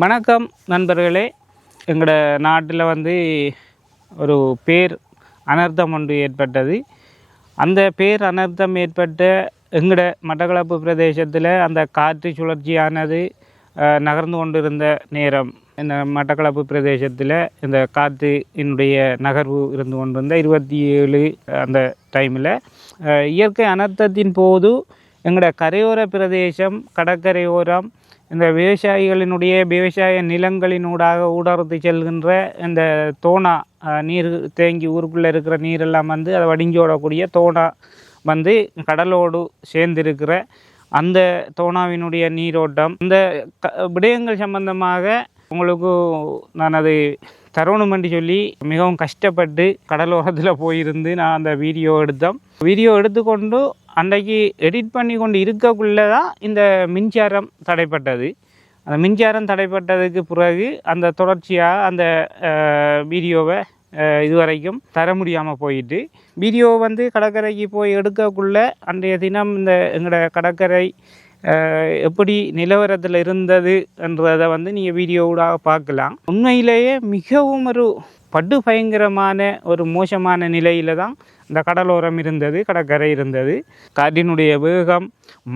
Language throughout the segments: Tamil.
வணக்கம் நண்பர்களே. எங்களோட நாட்டில் வந்து ஒரு பேர் அனர்த்தம் ஒன்று ஏற்பட்டது. அந்த பேர் அனர்த்தம் ஏற்பட்ட எங்களோட மட்டக்களப்பு பிரதேசத்தில் அந்த காற்று சுழற்சியானது நகர்ந்து கொண்டிருந்த நேரம். இந்த மட்டக்களப்பு பிரதேசத்தில் இந்த காற்றினுடைய நகர்வு இருந்து கொண்டிருந்த இருபத்தி ஏழு அந்த டைமில் இயற்கை அனர்த்தத்தின் போது எங்களோட கரையோர பிரதேசம் கடற்கரையோரம் இந்த விவசாயிகளினுடைய விவசாய நிலங்களினூடாக ஊடறுத்து செல்கின்ற இந்த தோணா நீர் தேங்கி ஊருக்குள்ளே இருக்கிற நீரெல்லாம் வந்து அதை வடிஞ்சோடக்கூடிய தோணா வந்து கடலோடு சேர்ந்திருக்கிற அந்த தோணாவினுடைய நீரோட்டம். இந்த க விடயங்கள் சம்பந்தமாக உங்களுக்கு நான் அது தரணும் சொல்லி மிகவும் கஷ்டப்பட்டு கடலோரத்தில் போயிருந்து நான் அந்த வீடியோ எடுத்தோம். வீடியோ எடுத்துக்கொண்டு அன்றைக்கு எடிட் பண்ணி கொண்டு இருக்கக்குள்ளே தான் இந்த மின்சாரம் தடைப்பட்டது. அந்த மின்சாரம் தடைப்பட்டதுக்கு பிறகு அந்த தொடர்ச்சியாக அந்த வீடியோவை இதுவரைக்கும் தர முடியாமல் போயிட்டு வீடியோ வந்து கடற்கரைக்கு போய் எடுக்கக்குள்ளே அன்றைய தினம் இந்த எங்களோட கடற்கரை எப்படி நிலவரத்தில் இருந்தது என்றதை வந்து நீங்கள் வீடியோவோட பார்க்கலாம். உண்மையிலேயே மிகவும் ஒரு படு பயங்கரமான ஒரு மோசமான நிலையில் தான் இந்த கடலோரம் இருந்தது கடற்கரை இருந்தது. காற்றினுடைய வேகம்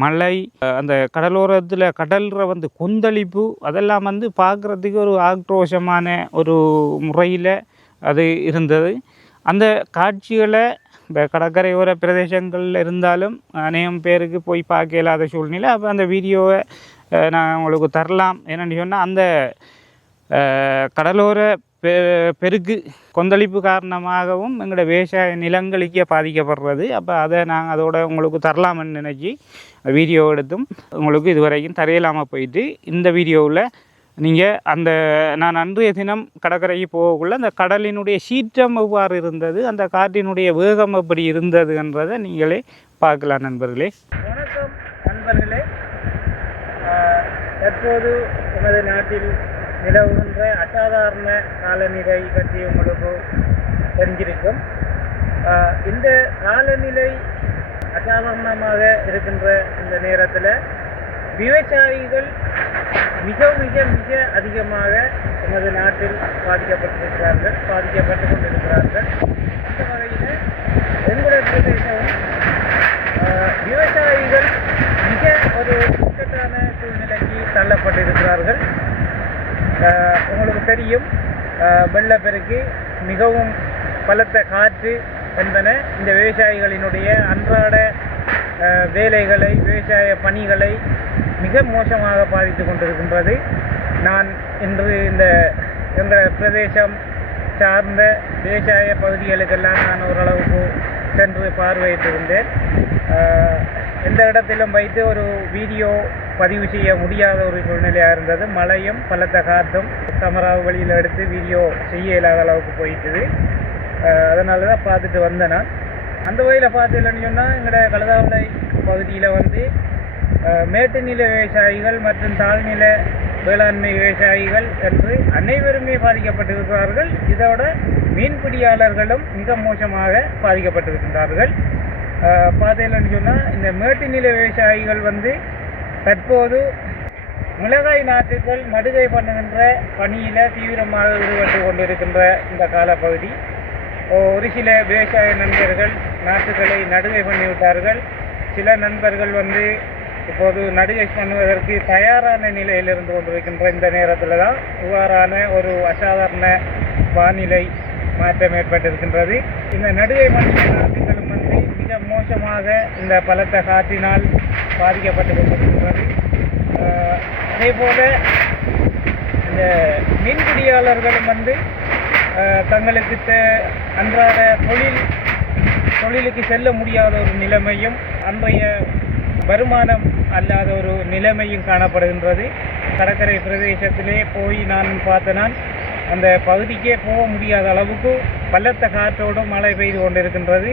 மழை அந்த கடலோரத்தில் கடலில் வந்து கொந்தளிப்பு அதெல்லாம் வந்து பார்க்குறதுக்கு ஒரு ஆக்ரோஷமான ஒரு முறையில் அது இருந்தது. அந்த காட்சிகளை இப்போ கடற்கரையோர பிரதேசங்களில் இருந்தாலும் அநேகம் பேருக்கு போய் பார்க்க இல்லாத சூழ்நிலை. அப்போ அந்த வீடியோவை நான் உங்களுக்கு தரலாம். என்னென்னு சொன்னால் அந்த கடலோர பெ பெருக்கு கொந்தளிப்பு காரணமாகவும் எங்களோட விவசாய நிலங்களுக்கே பாதிக்கப்படுறது. அப்போ அதை நாங்கள் அதோட உங்களுக்கு தரலாம்னு நினச்சி வீடியோ எடுத்தும் உங்களுக்கு இதுவரைக்கும் தரையில்லாமல் போயிட்டு இந்த வீடியோவில் நீங்கள் அந்த நான் அன்றைய தினம் கடற்கரைக்கு போகக்குள்ள அந்த கடலினுடைய சீற்றம் எவ்வாறு இருந்தது அந்த காற்றினுடைய வேகம் எப்படி இருந்ததுன்றதை நீங்களே பார்க்கலாம் நண்பர்களே. வணக்கம் நண்பர்களே. தற்போது நமது நாட்டில் நிலவுகின்ற அசாதாரண காலநிலை பற்றி உங்களுக்கு தெரிஞ்சிருக்கும். இந்த காலநிலை அசாதாரணமாக இருக்கின்ற இந்த நேரத்தில் விவசாயிகள் மிக மிக மிக அதிகமாக நமது நாட்டில் பாதிக்கப்பட்டிருக்கிறார்கள் பாதிக்கப்பட்டு கொண்டிருக்கிறார்கள். இந்த வகையில் எங்களுடைய பிரதேசம் விவசாயிகள் மிக ஒரு இக்கட்டான சூழ்நிலைக்கு தள்ளப்பட்டிருக்கிறார்கள். உங்களுக்கு தெரியும் வெள்ளப்பெருக்கு மிகவும் பலத்த காற்று என்பன இந்த விவசாயிகளினுடைய அன்றாட வேலைகளை விவசாய பணிகளை மிக மோசமாக பாதித்து கொண்டிருக்கின்றது. நான் இன்று இந்த எங்கள் பிரதேசம் சார்ந்த விவசாய பகுதிகளுக்கெல்லாம் நான் ஓரளவுக்கு சென்று பார்வையிட்டிருந்தேன். எந்த இடத்திலும் வைத்து ஒரு வீடியோ பதிவு செய்ய முடியாத ஒரு சூழ்நிலையாக இருந்தது. மழையும் பலத்த காற்றும் தமராவு வழியில் எடுத்து வீடியோ செய்ய இல்லாத அளவுக்கு போயிட்டுது. அதனால தான் பார்த்துட்டு வந்தேன் நான். அந்த வகையில் பார்த்தீங்கன்னு சொன்னால் எங்களோட கழுதாவளை பகுதியில் வந்து மேட்டுநில விவசாயிகள் மற்றும் தாழ்நில வேளாண்மை விவசாயிகள் என்று அனைவருமே பாதிக்கப்பட்டிருக்கிறார்கள். இதோட மீன்பிடியாளர்களும் மிக மோசமாக பாதிக்கப்பட்டிருக்கின்றார்கள். பார்த்தீங்கன்னு சொன்னால் இந்த மேட்டுநில விவசாயிகள் வந்து தற்போது மிளகாய் நாற்றுகள் நடுகை பண்ணுகின்ற பணியில் தீவிரமாக ஈடுபட்டு கொண்டிருக்கின்ற இந்த காலப்பகுதி. ஒரு சில விவசாய நண்பர்கள் நாற்றுகளை நடுகை பண்ணிவிட்டார்கள். சில நண்பர்கள் வந்து இப்போது நடிகை பண்ணுவதற்கு தயாரான நிலையில் இருந்து கொண்டிருக்கின்ற இந்த நேரத்தில் தான் இவ்வாறான ஒரு அசாதாரண வானிலை மாற்றம் ஏற்பட்டிருக்கின்றது. இந்த நடுகை பண்ணிய நாற்றுகளும் வந்து மிக மோசமாக இந்த பலத்த காற்றினால் பாதிக்கப்பட்டு கொண்டிருக்கின்றது. அதே போல இந்த மீன்பிடியாளர்களும் வந்து தங்களுக்கு அன்றாட தொழில் தொழிலுக்கு செல்ல முடியாத ஒரு நிலைமையும் அன்றைய வருமானம் அல்லாத ஒரு நிலைமையும் காணப்படுகின்றது. கடற்கரை பிரதேசத்திலே போய் நான் பார்த்த நான் அந்த பகுதிக்கே போக முடியாத அளவுக்கு பலத்த காற்றோடு மழை பெய்து கொண்டிருக்கின்றது.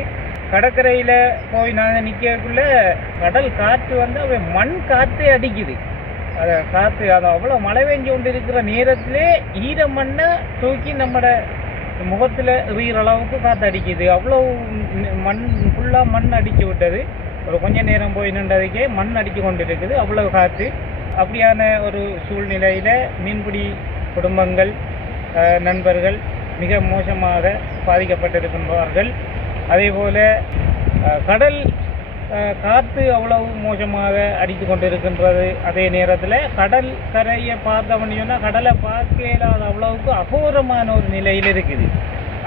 கடற்கரையில் போய் நாங்கள் நிற்கக்குள்ளே கடல் காற்று வந்து அவை மண் காற்றே அடிக்குது. அதை காற்று அது அவ்வளோ மழை பெஞ்சு கொண்டு இருக்கிற நேரத்திலே ஈர மண்ணை தூக்கி நம்மட முகத்தில் எறிகிற அளவுக்கு காற்று அடிக்குது. அவ்வளோ மண் ஃபுல்லாக மண் அடித்து விட்டது. ஒரு கொஞ்ச நேரம் போய் நின்றதுக்கே மண் அடிச்சு கொண்டு இருக்குது அவ்வளோ காற்று. அப்படியான ஒரு சூழ்நிலையில் மீன்பிடி குடும்பங்கள் நண்பர்கள் மிக மோசமாக பாதிக்கப்பட்டிருக்கின்றார்கள். அதே போல் கடல் காற்று அவ்வளவு மோசமாக அடித்து கொண்டிருக்கின்றது. அதே நேரத்தில் கடல் கரையை பார்த்தோம்னு சொன்னால் கடலை பார்க்க இல்லாத அளவுக்கு அகோரமான ஒரு நிலையில் இருக்குது.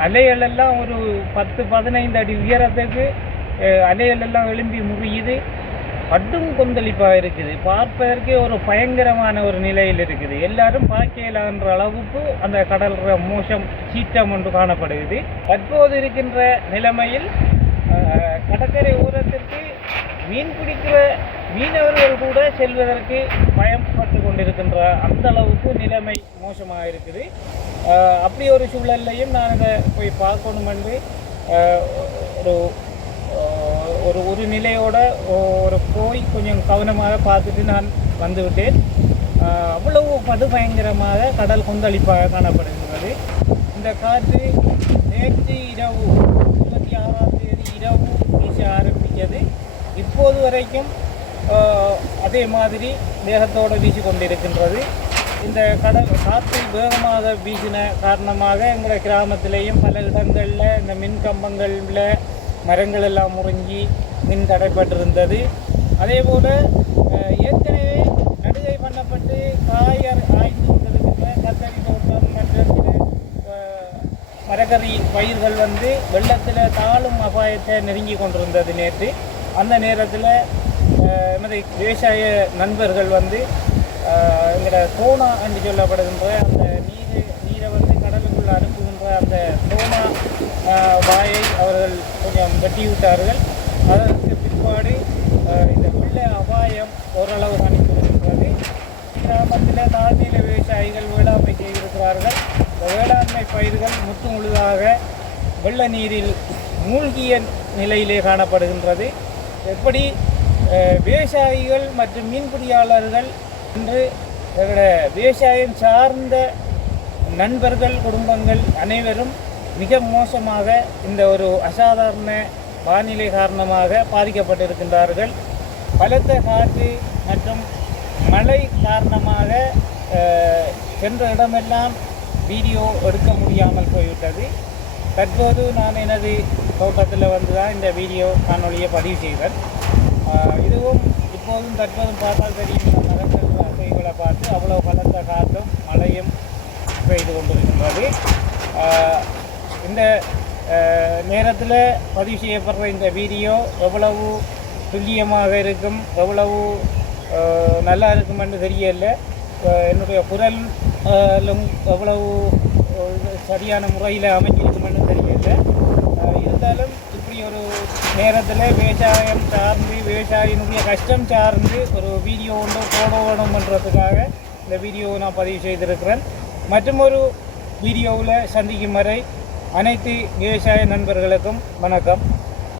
அலைகளெல்லாம் ஒரு பத்து பதினைந்து அடி உயரத்துக்கு அலைகளெல்லாம் எல்லாம் எழும்பி முறியுது. கடும் கொந்தளிப்பாக இருக்குது. பார்ப்பதற்கே ஒரு பயங்கரமான ஒரு நிலையில் இருக்குது. எல்லாரும் பார்க்கலான்ற அளவுக்கு அந்த கடல்ற மோசம் சீற்றம் ஒன்று காணப்படுகிறது. தற்போது இருக்கின்ற நிலைமையில் கடற்கரை ஓரத்திற்கு மீன் பிடிக்கிற மீனவர்கள் கூட செல்வதற்கு பயப்பட்டு கொண்டிருக்கின்ற அந்த அளவுக்கு நிலைமை மோசமாக இருக்குது. அப்படி ஒரு சூழல்லையும் நான் இதை போய் பார்க்கணும் என்று ஒரு ஒரு ஒரு நிலையோட ஒரு போய் கொஞ்சம் கவனமாக பார்த்துட்டு நான் வந்துவிட்டேன். அஹ், அவ்வளவு படுபயங்கரமாக கடல் கொந்தளிப்பாக காணப்படுகிறது இந்த காற்று நேற்று இரவு இருபத்தி ஆறாம் தேதி இரவு வீச ஆரம்பித்தது. இப்போது வரைக்கும் அதே மாதிரி வேகத்தோடு வீசி கொண்டிருக்கின்றது இந்த கடல் காற்று வேகமாக வீசின காரணமாக எங்களுடைய கிராமத்திலேயும் பல இடங்களில் இந்த மின் கம்பங்களில் மரங்கள் எல்லாம் முறிஞ்சி மின் தடைப்பட்டிருந்தது. அதே போல் ஏற்கனவே நடுகை பண்ணப்பட்டு காயர் ஆய்ந்து கொண்டிருக்கின்ற கத்தரி தோட்டம் மற்ற சில மரக்கறி பயிர்கள் வந்து வெள்ளத்தில் தாழும் அபாயத்தை நெருங்கி கொண்டிருந்தது நேற்று. அந்த நேரத்தில் எமது விவசாய நண்பர்கள் வந்து அஹ், எங்களோட சோனா என்று சொல்லப்படுகின்ற அந்த நீர் நீரை வந்து கடலுக்குள்ளே அனுப்புகின்ற அந்த சோனா வாய கொஞ்சம் வெட்டிவிட்டார்கள் அதற்கு பிற்பாடு இந்த வெள்ள அபாயம் ஓரளவு அனுப்பியிருக்கின்றது கிராமத்தில் தாழ்நில விவசாயிகள் வேளாண்மை செய்திருக்கிறார்கள். இந்த வேளாண்மை பயிர்கள் முற்று முழுதாக வெள்ள நீரில் மூழ்கிய நிலையிலே காணப்படுகின்றது. எப்படி விவசாயிகள் மற்றும் மீன்பிடியாளர்கள் இன்று விவசாயம் சார்ந்த நண்பர்கள் குடும்பங்கள் அனைவரும் மிக மோசமாக இந்த ஒரு அசாதாரண வானிலை காரணமாக பாதிக்கப்பட்டிருக்கின்றார்கள். பலத்த காற்று மற்றும் மழை காரணமாக சென்ற இடமெல்லாம் வீடியோ எடுக்க முடியாமல் போய்விட்டது. தற்போது நான் எனது தோட்டத்தில் வந்து தான் இந்த வீடியோ காணொலியை பதிவு செய்வேன். இதுவும் இப்போதும் தற்போதும் பார்த்தால் தெரியும். இந்த மரங்கள் பார்த்து அவ்வளோ பலத்த காற்றும் மழையும் பெய்து கொண்டிருக்கின்றது. இந்த நேரத்தில் பதிவு செய்யப்படுற இந்த வீடியோ எவ்வளவு துல்லியமாக இருக்கும் எவ்வளவு நல்லா இருக்கும் தெரியல. என்னுடைய குரல் எவ்வளவு சரியான முறையில் அமைஞ்சிருக்கும் தெரியல. இருந்தாலும் இப்படி ஒரு நேரத்தில் விவசாயம் சார்ந்து விவசாயினுடைய கஷ்டம் சார்ந்து ஒரு வீடியோ ஒன்று போட இந்த வீடியோவை நான் பதிவு செய்திருக்கிறேன். மற்றும் ஒரு வீடியோவில் சந்திக்கும் வரை அனைத்து விவசாய நண்பர்களுக்கும் வணக்கம்.